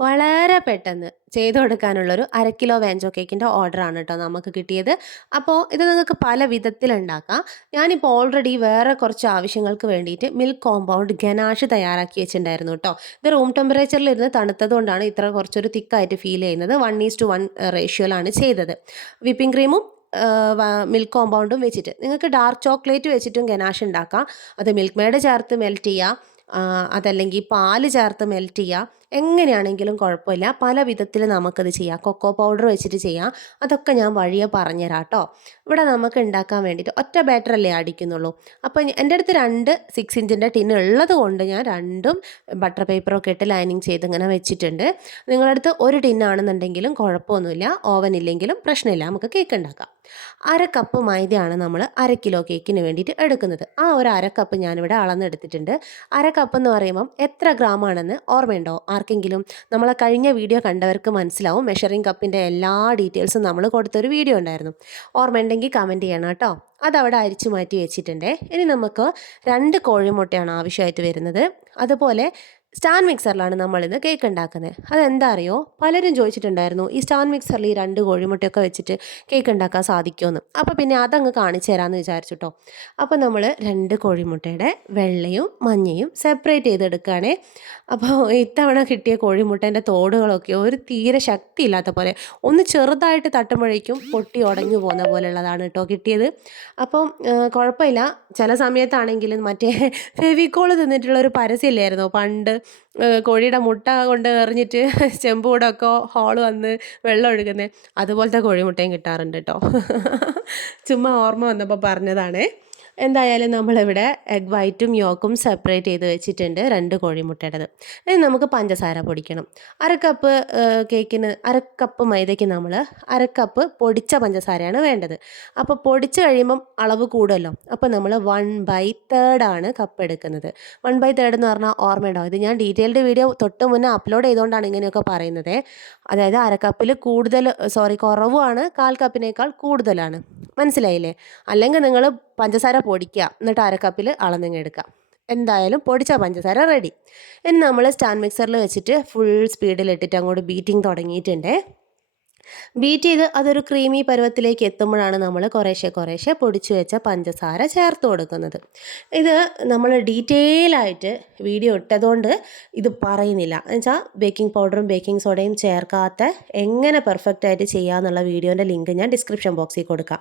വളരെ പെട്ടെന്ന് ചെയ്ത് കൊടുക്കാനുള്ളൊരു 1/2 കിലോ വാഞ്ചോ കേക്കിൻ്റെ ഓർഡറാണ് കേട്ടോ നമുക്ക് കിട്ടിയത്. അപ്പോൾ ഇത് നിങ്ങൾക്ക് പല വിധത്തിലുണ്ടാക്കാം. ഞാനിപ്പോൾ ഓൾറെഡി വേറെ കുറച്ച് ആവശ്യങ്ങൾക്ക് വേണ്ടിയിട്ട് മിൽക്ക് കോമ്പൗണ്ട് ഗനാഷ് തയ്യാറാക്കി വെച്ചിട്ടുണ്ടായിരുന്നു കേട്ടോ. ഇത് റൂം ടെമ്പറേച്ചറിലിരുന്ന് തണുത്തതുകൊണ്ടാണ് ഇത്ര കുറച്ചൊരു തിക്കായിട്ട് ഫീൽ ചെയ്യുന്നത്. 1:1 റേഷ്യോയിലാണ് ചെയ്തത്. വിപ്പിംഗ് ക്രീമും മിൽക്ക് കോമ്പൗണ്ടും വെച്ചിട്ട് നിങ്ങൾക്ക് ഡാർക്ക് ചോക്ലേറ്റ് വെച്ചിട്ടും ഗനാഷ് ഉണ്ടാക്കാം. അത് മിൽക്ക് മെയ്ഡ് ചേർത്ത് മെൽറ്റ് ചെയ്യുക, അതല്ലെങ്കിൽ പാല് ചേർത്ത് മെൽറ്റ് ചെയ്യുക, എങ്ങനെയാണെങ്കിലും കുഴപ്പമില്ല. പല വിധത്തിൽ നമുക്കത് ചെയ്യാം. കൊക്കോ പൗഡർ വെച്ചിട്ട് ചെയ്യാം. അതൊക്കെ ഞാൻ വഴിയെ പറഞ്ഞുതരാം കേട്ടോ. ഇവിടെ നമുക്ക് ഉണ്ടാക്കാൻ വേണ്ടിയിട്ട് ഒറ്റ ബാറ്ററല്ലേ അടിക്കുന്നുള്ളൂ. അപ്പോൾ എൻ്റെ അടുത്ത് 2 6 ഇഞ്ചിൻ്റെ ടിന്ന് ഉള്ളത് കൊണ്ട് ഞാൻ രണ്ടും ബട്ടർ പേപ്പറൊക്കെ ഇട്ട് ലൈനിങ് ചെയ്ത് ഇങ്ങനെ വെച്ചിട്ടുണ്ട്. നിങ്ങളുടെ അടുത്ത് ഒരു ടിന്നാണെന്നുണ്ടെങ്കിലും കുഴപ്പമൊന്നുമില്ല. ഓവൻ ഇല്ലെങ്കിലും പ്രശ്നമില്ല, നമുക്ക് കേക്ക് ഉണ്ടാക്കാം. 1/2 കപ്പ് മൈദയാണ് നമ്മൾ 1/2 കിലോ കേക്കിന് വേണ്ടിയിട്ട് എടുക്കുന്നത്. ആ ഒരു 1/2 കപ്പ് ഞാനിവിടെ അളന്നെടുത്തിട്ടുണ്ട്. 1/2 കപ്പ് എന്ന് പറയുമ്പം എത്ര ഗ്രാമാണെന്ന് ഓർമ്മയുണ്ടോ ആർക്കെങ്കിലും? നമ്മളെ കഴിഞ്ഞ വീഡിയോ കണ്ടവർക്ക് മനസ്സിലാവും. മെഷറിംഗ് കപ്പിൻ്റെ എല്ലാ ഡീറ്റെയിൽസും നമ്മൾ കൊടുത്തൊരു വീഡിയോ ഉണ്ടായിരുന്നു. ഓർമ്മയുണ്ടെങ്കിൽ കമൻറ്റ് ചെയ്യണം കേട്ടോ. അതവിടെ അരിച്ചു മാറ്റി വെച്ചിട്ടുണ്ട്. ഇനി നമുക്ക് 2 കോഴിമുട്ടയാണ് ആവശ്യമായിട്ട് വരുന്നത്. അതുപോലെ സ്റ്റാൻഡ് മിക്സറിലാണ് നമ്മളിന്ന് കേക്ക് ഉണ്ടാക്കുന്നത്. അതെന്താ അറിയോ? പലരും ചോദിച്ചിട്ടുണ്ടായിരുന്നു ഈ സ്റ്റാൻഡ് മിക്സറിൽ ഈ 2 കോഴിമുട്ടയൊക്കെ വെച്ചിട്ട് കേക്ക് ഉണ്ടാക്കാൻ സാധിക്കുമെന്ന്. അപ്പോൾ പിന്നെ അതങ്ങ് കാണിച്ചു തരാമെന്ന് വിചാരിച്ചു കേട്ടോ. അപ്പോൾ നമ്മൾ 2 കോഴിമുട്ടയുടെ വെള്ളയും മഞ്ഞയും സെപ്പറേറ്റ് ചെയ്തെടുക്കുകയാണേ. അപ്പോൾ ഇത്തവണ കിട്ടിയ കോഴിമുട്ടേൻ്റെ തോടുകളൊക്കെ ഒരു തീരെ ശക്തിയില്ലാത്ത പോലെ, ഒന്ന് ചെറുതായിട്ട് തട്ടുമ്പോഴേക്കും പൊട്ടി ഉടഞ്ഞു പോകുന്ന പോലെയുള്ളതാണ് കേട്ടോ കിട്ടിയത്. അപ്പം കുഴപ്പമില്ല. ചില സമയത്താണെങ്കിലും മറ്റേ ഫെവിക്കോള് തിന്നിട്ടുള്ളൊരു പരസ്യമില്ലായിരുന്നോ പണ്ട്, കോഴിയുടെ മുട്ട കൊണ്ട് എറിഞ്ഞിട്ട് ചെമ്പ് കൂടൊക്കെ ഹോള് വന്ന് വെള്ളം ഒഴുകുന്നത്, അതുപോലത്തെ കോഴിമുട്ടയും കിട്ടാറുണ്ട് കേട്ടോ. ചുമ്മാ ഓർമ്മ വന്നപ്പോൾ പറഞ്ഞതാണേ. എന്തായാലും നമ്മളിവിടെ എഗ് വൈറ്റും യോക്കും സെപ്പറേറ്റ് ചെയ്ത് വെച്ചിട്ടുണ്ട്, 2 കോഴിമുട്ടയുടേത്. ഇനി നമുക്ക് പഞ്ചസാര പൊടിക്കണം. 1/2 കപ്പ് കേക്കിന് 1/2 കപ്പ് മൈദയ്ക്ക് നമ്മൾ 1/2 കപ്പ് പൊടിച്ച പഞ്ചസാരയാണ് വേണ്ടത്. അപ്പോൾ പൊടിച്ച് കഴിയുമ്പം അളവ് കൂടുമല്ലോ. അപ്പോൾ നമ്മൾ 1/3 ആണ് കപ്പ് എടുക്കുന്നത്. 1/3 എന്ന് പറഞ്ഞാൽ ഓർമ്മയുണ്ടാവും. ഇത് ഞാൻ ഡീറ്റെയിൽഡ് വീഡിയോ തൊട്ട് മുന്നേ അപ്ലോഡ് ചെയ്തുകൊണ്ടാണ് ഇങ്ങനെയൊക്കെ പറയുന്നത്. അതായത് 1/2 കപ്പിൽ കൂടുതൽ, കുറവുമാണ്, 1/4 കപ്പിനേക്കാൾ കൂടുതലാണ്. മനസ്സിലായില്ലേ? അല്ലെങ്കിൽ നിങ്ങൾ പഞ്ചസാര പൊടിക്കുക, എന്നിട്ട് 1/2 കപ്പിൽ അളന്നിങ്ങ് എടുക്കുക. എന്തായാലും പൊടിച്ച പഞ്ചസാര റെഡി. ഇനി നമ്മൾ സ്റ്റാൻഡ് മിക്സറിൽ വെച്ചിട്ട് ഫുൾ സ്പീഡിലിട്ടിട്ട് അങ്ങോട്ട് ബീറ്റിംഗ് തുടങ്ങിയിട്ടുണ്ട്. ബീറ്റ് ചെയ്ത് അതൊരു ക്രീമി പരുവത്തിലേക്ക് എത്തുമ്പോഴാണ് നമ്മൾ കുറേശ്ശെ പൊടിച്ചു വെച്ച പഞ്ചസാര ചേർത്ത് കൊടുക്കുന്നത്. ഇത് നമ്മൾ ഡീറ്റെയിൽ ആയിട്ട് വീഡിയോ ഇട്ടതുകൊണ്ട് ഇത് പറയുന്നില്ല. എന്നുവെച്ചാൽ ബേക്കിംഗ് പൗഡറും ബേക്കിംഗ് സോഡയും ചേർക്കാത്ത എങ്ങനെ പെർഫെക്റ്റ് ആയിട്ട് ചെയ്യാമെന്നുള്ള വീഡിയോൻ്റെ ലിങ്ക് ഞാൻ ഡിസ്ക്രിപ്ഷൻ ബോക്സിൽ കൊടുക്കാം.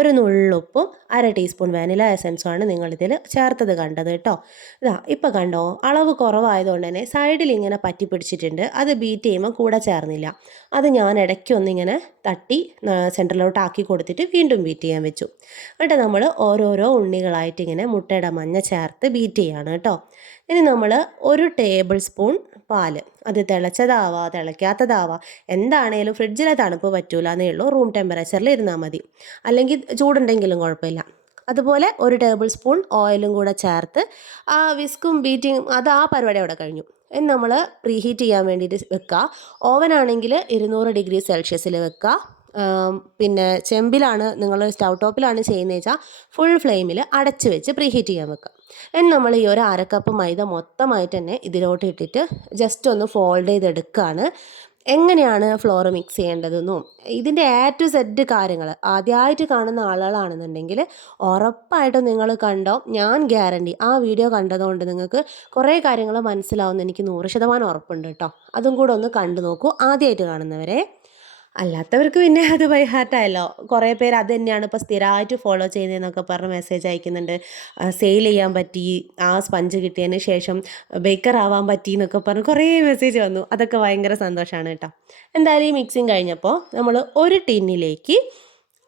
ഒരു നുള്ളുപ്പും 1/2 ടീസ്പൂൺ വാനില എസൻസുമാണ് നിങ്ങളിതിൽ ചേർത്തത് കണ്ടത് കേട്ടോ. ഇതാ ഇപ്പോൾ കണ്ടോ, അളവ് കുറവായതുകൊണ്ട് തന്നെ സൈഡിൽ ഇങ്ങനെ പറ്റി പിടിച്ചിട്ടുണ്ട്. അത് ബീറ്റ് ചെയ്യുമ്പോൾ കൂടെ ചേർന്നില്ല. അത് ഞാൻ ഇടയ്ക്ക് ഒന്നിങ്ങനെ തട്ടി സെൻറ്ററിലോട്ട് ആക്കി കൊടുത്തിട്ട് വീണ്ടും ബീറ്റ് ചെയ്യാൻ വെച്ചു. എന്നിട്ട് നമ്മൾ ഓരോരോ ഉണ്ണികളായിട്ട് ഇങ്ങനെ മുട്ടയുടെ മഞ്ഞ ചേർത്ത് ബീറ്റ് ചെയ്യാണ് കേട്ടോ. ഇനി നമ്മൾ 1 ടേബിൾ സ്പൂൺ പാല്, അത് തിളച്ചതാവാം തിളയ്ക്കാത്തതാവാം, എന്താണേലും ഫ്രിഡ്ജിലെ തണുപ്പ് പറ്റൂല എന്നേ ഉള്ളൂ. റൂം ടെമ്പറേച്ചറിൽ ഇരുന്നാൽ മതി, അല്ലെങ്കിൽ ചൂടുണ്ടെങ്കിലും കുഴപ്പമില്ല. അതുപോലെ 1 ടേബിൾ സ്പൂൺ ഓയിലും കൂടെ ചേർത്ത് ആ വിസ്കും ബീറ്റിങ്ങും അത് ആ പരിപാടി അവിടെ കഴിഞ്ഞു. ഇനി നമ്മൾ പ്രീഹീറ്റ് ചെയ്യാൻ വേണ്ടിയിട്ട് വെക്കുക. ഓവനാണെങ്കിൽ 200 ഡിഗ്രി സെൽഷ്യസിൽ വെക്കുക. പിന്നെ ചെമ്പിലാണ് നിങ്ങൾ സ്റ്റൗ ടോപ്പിലാണ് ചെയ്യുന്നത് വെച്ചാൽ ഫുൾ ഫ്ലെയിമിൽ അടച്ച് വെച്ച് പ്രീഹീറ്റ് ചെയ്യാൻ വെക്കുക. ഇനി നമ്മൾ ഈ ഒരു 1/2 കപ്പ് മൈദ മൊത്തമായിട്ട് തന്നെ ഇതിലോട്ട് ഇട്ടിട്ട് ജസ്റ്റ് ഒന്ന് ഫോൾഡ് ചെയ്തെടുക്കുകയാണ്. എങ്ങനെയാണ് ഫ്ലോർ മിക്സ് ചെയ്യേണ്ടതെന്നും ഇതിൻ്റെ A to Z കാര്യങ്ങൾ ആദ്യമായിട്ട് കാണുന്ന ആളുകളാണെന്നുണ്ടെങ്കിൽ ഉറപ്പായിട്ടും നിങ്ങൾ കണ്ടോ, ഞാൻ ഗ്യാരണ്ടി ആ വീഡിയോ കണ്ടതുകൊണ്ട് നിങ്ങൾക്ക് കുറേ കാര്യങ്ങൾ മനസ്സിലാവുമെന്ന് എനിക്ക് 100% ഉറപ്പുണ്ട് കേട്ടോ. അതും കൂടെ ഒന്ന് കണ്ടു നോക്കൂ ആദ്യമായിട്ട് കാണുന്നവരെ. അല്ലാത്തവർക്ക് പിന്നെ അത് ബൈ ഹാർട്ടായല്ലോ. കുറേ പേര് അത് തന്നെയാണ് ഇപ്പോൾ സ്ഥിരമായിട്ട് ഫോളോ ചെയ്യുന്നതെന്നൊക്കെ പറഞ്ഞ് മെസ്സേജ് അയക്കുന്നുണ്ട്. സെയിൽ ചെയ്യാൻ പറ്റി, ആ സ്പഞ്ച് കിട്ടിയതിന് ശേഷം ബേക്കർ ആവാൻ പറ്റി എന്നൊക്കെ പറഞ്ഞ് കുറേ മെസ്സേജ് വന്നു. അതൊക്കെ ഭയങ്കര സന്തോഷമാണ് കേട്ടോ. എന്തായാലും ഈ മിക്സിങ് കഴിഞ്ഞപ്പോൾ നമ്മൾ ഒരു ടിന്നിലേക്ക്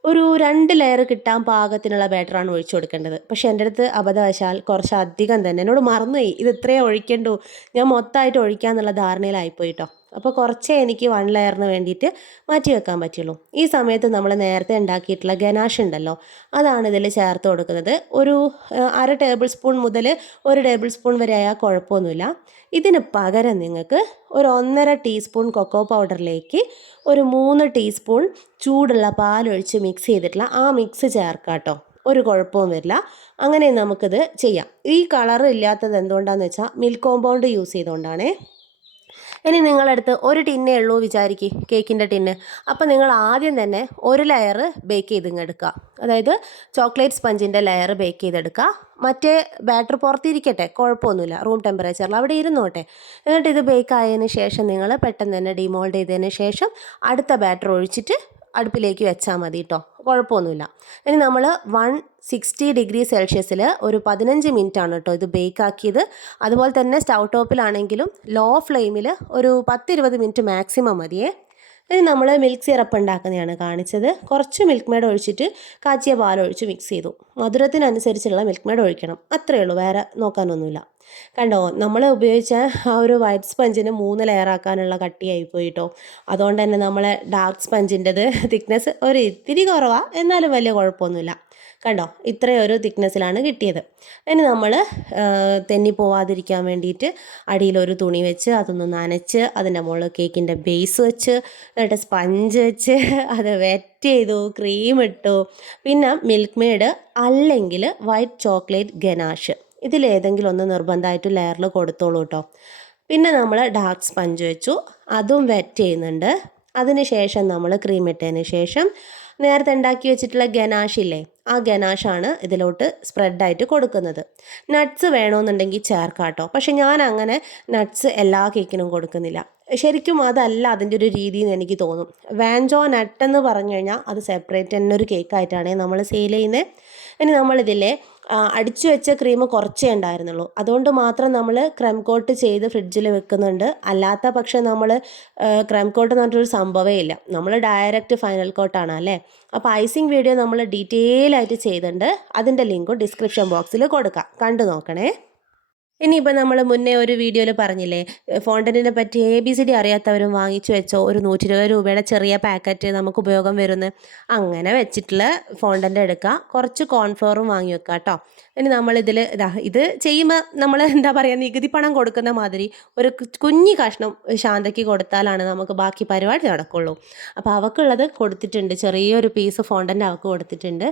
ഒരു 2 ലെയർ കിട്ടാൻ പാകത്തിനുള്ള ബാറ്ററാണ് ഒഴിച്ചു കൊടുക്കേണ്ടത്. പക്ഷേ എൻ്റെ അടുത്ത് അബദ്ധവശാൽ കുറച്ച് അധികം തന്നെ, എന്നോട് മറന്നുപോയി ഇത് ഇത്രയേ ഒഴിക്കണ്ടൂ, ഞാൻ മൊത്തമായിട്ട് ഒഴിക്കാമെന്നുള്ള ധാരണയിലായിപ്പോയി കേട്ടോ. അപ്പോൾ കുറച്ചേ എനിക്ക് 1 ലെയറിന് വേണ്ടിയിട്ട് മാറ്റി വെക്കാൻ പറ്റുള്ളൂ. ഈ സമയത്ത് നമ്മൾ നേരത്തെ ഉണ്ടാക്കിയിട്ടുള്ള ഗനാഷ് ഉണ്ടല്ലോ, അതാണ് ഇതിൽ ചേർത്ത് കൊടുക്കുന്നത്. ഒരു 1/2 ടേബിൾ സ്പൂൺ മുതൽ 1 ടേബിൾ സ്പൂൺ വരെ ആയാൽ കുഴപ്പമൊന്നുമില്ല. ഇതിന് പകരം നിങ്ങൾക്ക് ഒരു 1.5 ടീസ്പൂൺ കൊക്കോ പൗഡറിലേക്ക് ഒരു 3 ടീസ്പൂൺ ചൂടുള്ള പാലൊഴിച്ച് മിക്സ് ചെയ്തിട്ടുള്ള ആ മിക്സ് ചേർക്കാം കേട്ടോ. ഒരു കുഴപ്പവും വരില്ല. അങ്ങനെ നമുക്കിത് ചെയ്യാം. ഈ കളർ ഇല്ലാത്തത് എന്തുകൊണ്ടാണെന്ന് വെച്ചാൽ മിൽക്ക് കോമ്പൗണ്ട് യൂസ് ചെയ്തുകൊണ്ടാണേ. ഇനി നിങ്ങളടുത്ത് ഒരു ടിന്നേ ഉള്ളൂ വിചാരിക്കുക, കേക്കിൻ്റെ ടിന്ന്. അപ്പോൾ നിങ്ങൾ ആദ്യം തന്നെ ഒരു ലെയർ ബേക്ക് ചെയ്തിങ്ങെടുക്കുക. അതായത് ചോക്ലേറ്റ് സ്പഞ്ചിൻ്റെ ലെയർ ബേക്ക് ചെയ്തെടുക്കുക. മറ്റേ ബാറ്റർ പുറത്തിരിക്കട്ടെ, കുഴപ്പമൊന്നുമില്ല, റൂം ടെമ്പറേച്ചറിൽ അവിടെ ഇരുന്നോട്ടെ. എന്നിട്ട് ഇത് ബേക്ക് ആയതിന് ശേഷം നിങ്ങൾ പെട്ടെന്ന് തന്നെ ഡിമോൾഡ് ചെയ്തതിന് ശേഷം അടുത്ത ബാറ്റർ ഒഴിച്ചിട്ട് അടുപ്പിലേക്ക് വെച്ചാൽ മതി കേട്ടോ, കുഴപ്പമൊന്നുമില്ല. ഇനി നമ്മൾ 160°C ഒരു 15 മിനിറ്റാണ് കേട്ടോ ഇത് ബേക്ക് ആക്കിയത്. അതുപോലെ തന്നെ സ്റ്റൗ ടോപ്പിലാണെങ്കിലും ലോ ഫ്ലെയിമിൽ ഒരു 10-20 മിനിറ്റ് മാക്സിമം മതിയേ. ഇനി നമ്മൾ മിൽക്ക് സിറപ്പ് ഉണ്ടാക്കുന്നതാണ് കാണിച്ചത്. കുറച്ച് മിൽക്ക് മെയ്ഡ് ഒഴിച്ചിട്ട് കാച്ചിയ പാലൊഴിച്ച് മിക്സ് ചെയ്തു. മധുരത്തിനനുസരിച്ചുള്ള മിൽക്ക് മെയ്ഡ് ഒഴിക്കണം, അത്രയേ ഉള്ളൂ, വേറെ നോക്കാനൊന്നുമില്ല. കണ്ടോ, നമ്മൾ ഉപയോഗിച്ച ആ ഒരു വൈറ്റ് സ്പഞ്ചിന് 3 ലെയർ ആക്കാനുള്ള കട്ടിയായി പോയിട്ടോ. അതുകൊണ്ട് തന്നെ നമ്മളെ ഡാർക്ക് സ്പഞ്ചിൻ്റെത് തിക്നെസ് ഒരു ഇത്തിരി കുറവാണ്, എന്നാലും വലിയ കുഴപ്പമൊന്നുമില്ല. കണ്ടോ, ഇത്രയൊരു തിക്നെസ്സിലാണ് കിട്ടിയത്. ഇനി നമ്മൾ തെന്നി പോവാതിരിക്കാൻ വേണ്ടിയിട്ട് അടിയിലൊരു തുണി വെച്ച് അതൊന്ന് നനച്ച് അതിൻ്റെ മുകളിൽ കേക്കിൻ്റെ ബേസ് വെച്ച് എന്നിട്ട് സ്പഞ്ച് വെച്ച് അത് വെറ്റ് ചെയ്തു, ക്രീം ഇട്ടു, പിന്നെ മിൽക്ക് മെയ്ഡ് അല്ലെങ്കിൽ വൈറ്റ് ചോക്ലേറ്റ് ഗനാഷ്, ഇതിലേതെങ്കിലും ഒന്ന് നിർബന്ധമായിട്ട് ലെയറിൽ കൊടുത്തോളൂ കേട്ടോ. പിന്നെ നമ്മൾ ഡാർക്ക് സ്പഞ്ച് വെച്ചു, അതും വെറ്റ് ചെയ്യുന്നുണ്ട്. അതിന് ശേഷം നമ്മൾ ക്രീം ഇട്ടതിന് ശേഷം നേരത്തെ ഉണ്ടാക്കി വെച്ചിട്ടുള്ള ഗനാഷില്ലേ, ആ ഗനാഷാണ് ഇതിലോട്ട് സ്പ്രെഡായിട്ട് കൊടുക്കുന്നത്. നട്ട്സ് വേണമെന്നുണ്ടെങ്കിൽ ചേർക്കാം കേട്ടോ, പക്ഷെ ഞാൻ അങ്ങനെ നട്ട്സ് എല്ലാ കേക്കിനും കൊടുക്കുന്നില്ല. ശരിക്കും അതല്ല അതിൻ്റെ ഒരു രീതി എന്ന് എനിക്ക് തോന്നും. വാൻജോ നട്ട് എന്ന് പറഞ്ഞു കഴിഞ്ഞാൽ അത് സെപ്പറേറ്റ് തന്നെ ഒരു കേക്കായിട്ടാണ് നമ്മൾ സെയിൽ ചെയ്യുന്നത്. ഇനി നമ്മളിതിലെ അടിച്ചു വെച്ച ക്രീം കുറച്ചേ ഉണ്ടായിരുന്നുള്ളൂ, അതുകൊണ്ട് മാത്രം നമ്മൾ ക്രം കോട്ട് ചെയ്ത് ഫ്രിഡ്ജിൽ വെക്കുന്നുണ്ട്. അല്ലാത്ത പക്ഷേ നമ്മൾ ക്രം കോട്ട് എന്ന് പറഞ്ഞിട്ടൊരു സംഭവമേ ഇല്ല, നമ്മൾ ഡയറക്റ്റ് ഫൈനൽ കോട്ടാണ് അല്ലേ. അപ്പോൾ ഐസിങ് വീഡിയോ നമ്മൾ ഡീറ്റെയിൽ ആയിട്ട് ചെയ്തിട്ടുണ്ട്, അതിൻ്റെ ലിങ്കും ഡിസ്ക്രിപ്ഷൻ ബോക്സിൽ കൊടുക്കാം, കണ്ടു നോക്കണേ. ഇനിയിപ്പോൾ നമ്മൾ മുന്നേ ഒരു വീഡിയോയിൽ പറഞ്ഞില്ലേ, ഫോണ്ടൻറ്റിനെ പറ്റി ABCD അറിയാത്തവരും വാങ്ങിച്ചു വെച്ചോ, ഒരു 120 രൂപയുടെ ചെറിയ പാക്കറ്റ് നമുക്ക് ഉപയോഗം വരുന്നത്. അങ്ങനെ വെച്ചിട്ടുള്ള ഫോണ്ടൻ്റ് എടുക്കുക, കുറച്ച് കോൺഫ്ലോറും വാങ്ങി വെക്കുക കേട്ടോ. ഇനി നമ്മളിതിൽ ഇത് ചെയ്യുമ്പോൾ നമ്മൾ എന്താ പറയുക, നികുതി പണം കൊടുക്കുന്ന മാതിരി ഒരു കുഞ്ഞി കഷ്ണം ശാന്തയ്ക്ക് കൊടുത്താലാണ് നമുക്ക് ബാക്കി പരിപാടി നടക്കുള്ളൂ. അപ്പോൾ അവൾക്കുള്ളത് കൊടുത്തിട്ടുണ്ട്, ചെറിയൊരു പീസ് ഫോണ്ടൻ്റ് അവൾക്ക് കൊടുത്തിട്ടുണ്ട്.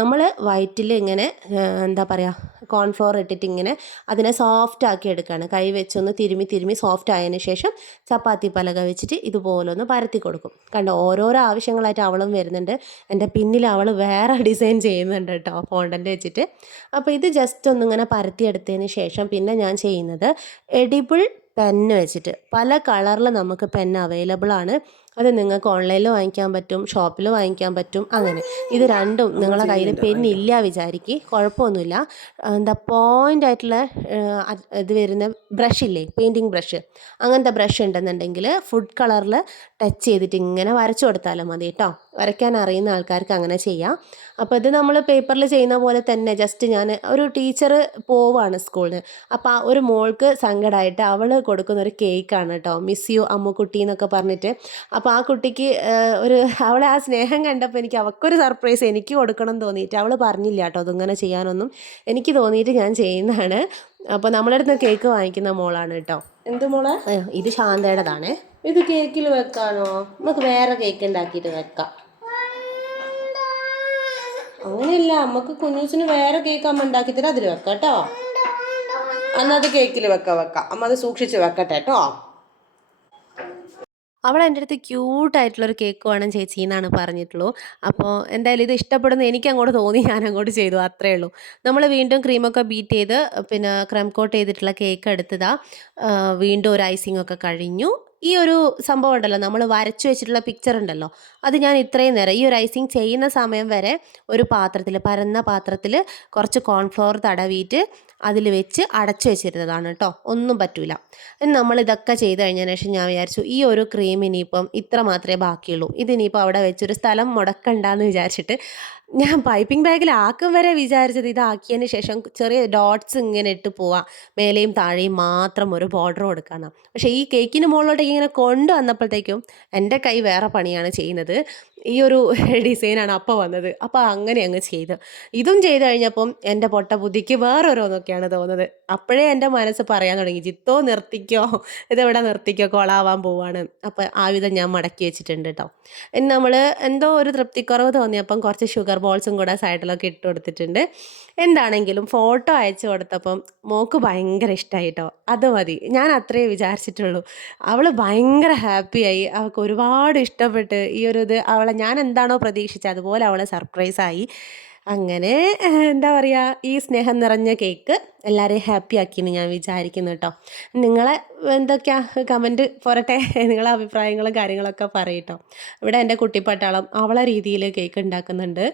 നമ്മൾ വയറ്റിൽ ഇങ്ങനെ എന്താ പറയുക, കോൺഫ്ലോർ ഇട്ടിട്ട് ഇങ്ങനെ അതിനെ സോഫ്റ്റ് ആക്കി എടുക്കുകയാണ്. കൈ വെച്ചൊന്ന് തിരുമ്മി സോഫ്റ്റ് ആയതിന് ശേഷം ചപ്പാത്തി പലക വെച്ചിട്ട് ഇതുപോലെ ഒന്ന് പരത്തി കൊടുക്കും. കണ്ടോ, ഓരോരോ ആവശ്യങ്ങളായിട്ട് അവളും വരുന്നുണ്ട്. എൻ്റെ പിന്നിൽ അവൾ വേറെ ഡിസൈൻ ചെയ്യുന്നുണ്ട് കേട്ടോ ഫോണ്ടൻ്റ് വെച്ചിട്ട്. അപ്പോൾ ഇത് ജസ്റ്റ് ഒന്നിങ്ങനെ പരത്തിയെടുത്തതിന് ശേഷം പിന്നെ ഞാൻ ചെയ്യുന്നത് എഡിബിൾ പെന്ന് വെച്ചിട്ട്, പല കളറിൽ നമുക്ക് പെന്ന് അവൈലബിൾ ആണ്. അത് നിങ്ങൾക്ക് ഓൺലൈനിൽ വാങ്ങിക്കാൻ പറ്റും, ഷോപ്പിൽ വാങ്ങിക്കാൻ പറ്റും. അങ്ങനെ ഇത് രണ്ടും നിങ്ങളുടെ കയ്യിൽ പെന്നില്ല വിചാരിക്കുക, കുഴപ്പമൊന്നുമില്ല. എന്താ പോയിൻ്റ് ആയിട്ടുള്ള ഇത് വരുന്ന ബ്രഷില്ലേ, പെയിൻറ്റിങ് ബ്രഷ്, അങ്ങനത്തെ ബ്രഷ് ഉണ്ടെന്നുണ്ടെങ്കിൽ ഫുഡ് കളറിൽ ടച്ച് ചെയ്തിട്ട് ഇങ്ങനെ വരച്ചു കൊടുത്താലും മതി കേട്ടോ. വരയ്ക്കാൻ അറിയുന്ന ആൾക്കാർക്ക് അങ്ങനെ ചെയ്യാം. അപ്പോൾ ഇത് നമ്മൾ പേപ്പറിൽ ചെയ്യുന്ന പോലെ തന്നെ ജസ്റ്റ് ഞാൻ ഒരു ടീച്ചർ പോവാണ് സ്കൂളിൽ, അപ്പോൾ ഒരു മോൾക്ക് സങ്കടമായിട്ട് അവൾ കൊടുക്കുന്ന ഒരു കേക്കാണ് കേട്ടോ, മിസ് യു അമ്മുക്കുട്ടി എന്നൊക്കെ പറഞ്ഞിട്ട്. അപ്പോൾ ആ കുട്ടിക്ക് അവളെ ആ സ്നേഹം കണ്ടപ്പോൾ എനിക്ക് അവൾക്കൊരു സർപ്രൈസ് എനിക്ക് കൊടുക്കണം എന്ന് തോന്നിയിട്ട്, അവൾ പറഞ്ഞില്ല കേട്ടോ അതിങ്ങനെ ചെയ്യാനൊന്നും, എനിക്ക് തോന്നിയിട്ട് ഞാൻ ചെയ്യുന്നതാണ്. അപ്പോൾ നമ്മുടെ അടുത്ത് കേക്ക് വാങ്ങിക്കുന്ന മോളാണ് കേട്ടോ. എന്ത് മോളെ? ഇത് ശാന്തയുടേതാണേ. ഇത് കേക്കിൽ വെക്കാനോ? നമുക്ക് വേറെ കേക്ക് ഉണ്ടാക്കിയിട്ട് വെക്കാം. അങ്ങനെയല്ല, നമുക്ക് കുഞ്ഞൂസിന് വേറെ കേക്ക് അമ്മ ഉണ്ടാക്കി തരാം, അതിൽ വെക്കാം കേട്ടോ. അന്നത് കേക്കിൽ വെക്കാം. അമ്മ അത് സൂക്ഷിച്ച് വെക്കട്ടെ കേട്ടോ. അവൾ എൻ്റെ അടുത്ത് ക്യൂട്ടായിട്ടുള്ളൊരു കേക്ക് വേണം ചേച്ചി എന്നാണ് പറഞ്ഞിട്ടുള്ളൂ. അപ്പോൾ എന്തായാലും ഇത് ഇഷ്ടപ്പെടുന്ന എനിക്ക് അങ്ങോട്ട് തോന്നി, ഞാൻ അങ്ങോട്ട് ചെയ്തു, അത്രേ ഉള്ളൂ. നമ്മൾ വീണ്ടും ക്രീമൊക്കെ ബീറ്റ് ചെയ്ത് പിന്നെ ക്രം കോട്ട് ചെയ്തിട്ടുള്ള കേക്ക് എടുത്തതാ. വീണ്ടും ഒരു ഐസിങ് ഒക്കെ കഴിഞ്ഞു. ഈ ഒരു സംഭവം ഉണ്ടല്ലോ, നമ്മൾ വരച്ചു വെച്ചിട്ടുള്ള പിക്ചർ ഉണ്ടല്ലോ, അത് ഞാൻ ഇത്രയും നേരം ഈ ഒരു ഐസിങ് ചെയ്യുന്ന സമയം വരെ ഒരു പാത്രത്തിൽ, പരന്ന പാത്രത്തിൽ കുറച്ച് കോൺഫ്ലവർ തടവിയിട്ട് അതിൽ വെച്ച് അടച്ചു വെച്ചിരുന്നതാണ് കേട്ടോ, ഒന്നും പറ്റൂല. നമ്മൾ ഇതൊക്കെ ചെയ്ത് കഴിഞ്ഞതിന് ശേഷം ഞാൻ വിചാരിച്ചു ഈ ഒരു ക്രീം ഇനിയിപ്പം ഇത്ര മാത്രമേ ബാക്കിയുള്ളൂ, ഇതിനിയിപ്പോൾ അവിടെ വെച്ചൊരു സ്ഥലം മുടക്കണ്ടെന്ന് വിചാരിച്ചിട്ട് ഞാൻ പൈപ്പിംഗ് ബാഗിലാക്കും വരെ വിചാരിച്ചത്. ഇതാക്കിയതിന് ശേഷം ചെറിയ ഡോട്ട്സ് ഇങ്ങനെ ഇട്ട് പോവാം, മേലെയും താഴെയും മാത്രം ഒരു ബോർഡർ കൊടുക്കണം. പക്ഷേ ഈ കേക്കിന് മുകളിലോട്ടേക്ക് ഇങ്ങനെ കൊണ്ടുവന്നപ്പോഴത്തേക്കും എൻ്റെ കൈ വേറെ പണിയാണ് ചെയ്യുന്നത്. ഈ ഒരു ഡിസൈനാണ് അപ്പോൾ വന്നത്. അപ്പോൾ അങ്ങനെ അങ്ങ് ചെയ്ത് ഇതും ചെയ്ത് കഴിഞ്ഞപ്പം എൻ്റെ പൊട്ട ബുദ്ധിക്ക് വേറൊരോന്നൊക്കെയാണ് തോന്നുന്നത്. അപ്പോഴേ എൻ്റെ മനസ്സ് പറയാൻ തുടങ്ങി, ജിത്തോ നിർത്തിക്കോ, ഇതെവിടെ നിർത്തിക്കോ, കൊളാവാൻ പോവാണ്. അപ്പോൾ ആ വിധം ഞാൻ മടക്കി വെച്ചിട്ടുണ്ട് കേട്ടോ. ഇനി നമ്മൾ എന്തോ ഒരു തൃപ്തിക്കുറവ് തോന്നിയപ്പം കുറച്ച് ഷുഗർ ഷുഗർ ബോൾസും കൂടെ സൈഡിലൊക്കെ ഇട്ട് കൊടുത്തിട്ടുണ്ട്. എന്താണെങ്കിലും ഫോട്ടോ അയച്ചു കൊടുത്തപ്പം മോൾക്ക് ഭയങ്കര ഇഷ്ടമായി കേട്ടോ. അത് മതി, ഞാൻ അത്രയേ വിചാരിച്ചിട്ടുള്ളൂ. അവൾ ഭയങ്കര ഹാപ്പിയായി. അവൾക്ക് ഒരുപാട് ഇഷ്ടപ്പെട്ട് ഈ ഒരു ഇത് ഞാൻ എന്താണോ പ്രതീക്ഷിച്ചത് അതുപോലെ അവളെ സർപ്രൈസായി. അങ്ങനെ എന്താ പറയുക, ഈ സ്നേഹം നിറഞ്ഞ കേക്ക് എല്ലാവരെയും ഹാപ്പി ആക്കിയെന്ന് ഞാൻ വിചാരിക്കുന്നു കേട്ടോ. നിങ്ങളെ എന്തൊക്കെയാ കമൻറ്റ് പോരട്ടെ, നിങ്ങളെ അഭിപ്രായങ്ങളും കാര്യങ്ങളൊക്കെ പറയട്ടോ. ഇവിടെ എൻ്റെ കുട്ടിപ്പട്ടാളം അവളെ രീതിയിൽ കേക്ക് ഉണ്ടാക്കുന്നുണ്ട്.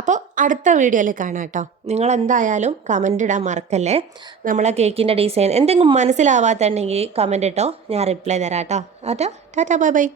അപ്പോൾ അടുത്ത വീഡിയോയിൽ കാണാം കേട്ടോ. നിങ്ങളെന്തായാലും കമൻ്റ് ഇടാൻ മറക്കല്ലേ. നമ്മളെ കേക്കിൻ്റെ ഡിസൈൻ എന്തെങ്കിലും മനസ്സിലാവാത്തുണ്ടെങ്കിൽ കമൻ്റ് ഇട്ടോ, ഞാൻ റിപ്ലൈ തരാം കേട്ടോ. Tata bye bye.